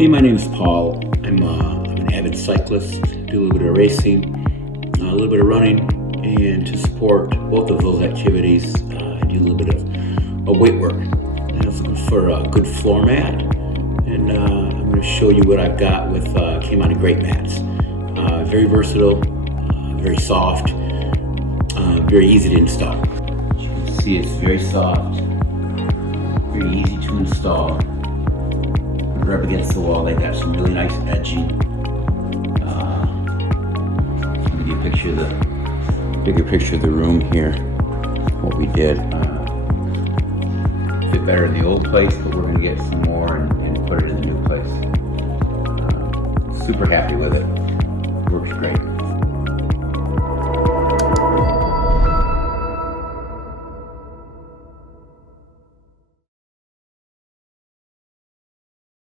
Hey, my name is Paul. I'm an avid cyclist, do a little bit of racing, a little bit of running, and to support both of those activities, I do a little bit of weight work. I was looking for a good floor mat, and I'm going to show you what I've got with, came out of Greatmats. Very versatile, very soft, very easy to install. As you can see, it's very soft, very easy to install. Rub against the wall. They got some really nice edging. Let me give you a picture of bigger picture of the room here. What we did fit better in the old place, but we're going to get some more and put it in the new place. Super happy with it. Works great.